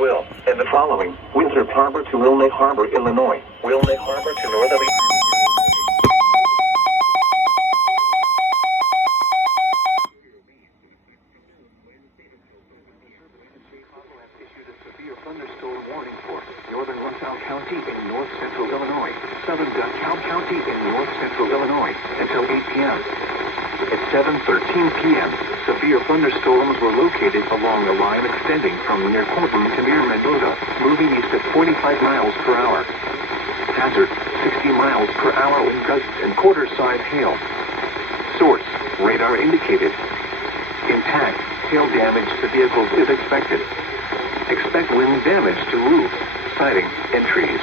will. And the following: Winthrop Harbor to Wilmette Harbor, Illinois. Wilmette Harbor to northerly. Thunderstorm warning for northern LaSalle County in north-central Illinois, southern DeKalb County in north-central Illinois until 8 p.m. At 7:13 p.m., severe thunderstorms were located along a line extending from near Corpus to near Mendota, moving east at 45 miles per hour. Hazard, 60 miles per hour wind gusts and quarter-size hail. Source, radar indicated. Intact, hail damage to vehicles is expected. Expect wind damage to roofs, siding, and trees.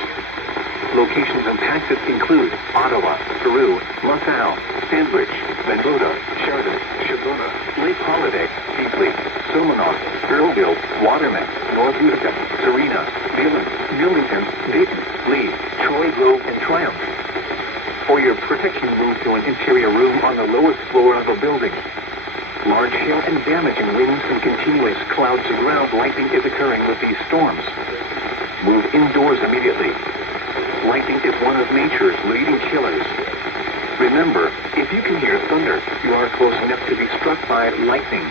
Locations impacted include Ottawa, Peru, LaSalle, Sandwich, Mendota, Sheridan, Sharonda, Lake Holiday, Deeply, Somonauk, Earlville, Waterman, North Utica, Serena, Millington, Dayton, Lee, Troy Grove, and Triumph. For your protection, move to an interior room on the lowest floor of a building. Large hail and damaging winds and continuous cloud-to-ground lightning is occurring with these storms. Move indoors immediately. Lightning is one of nature's leading killers. Remember, if you can hear thunder, you are close enough to be struck by lightning.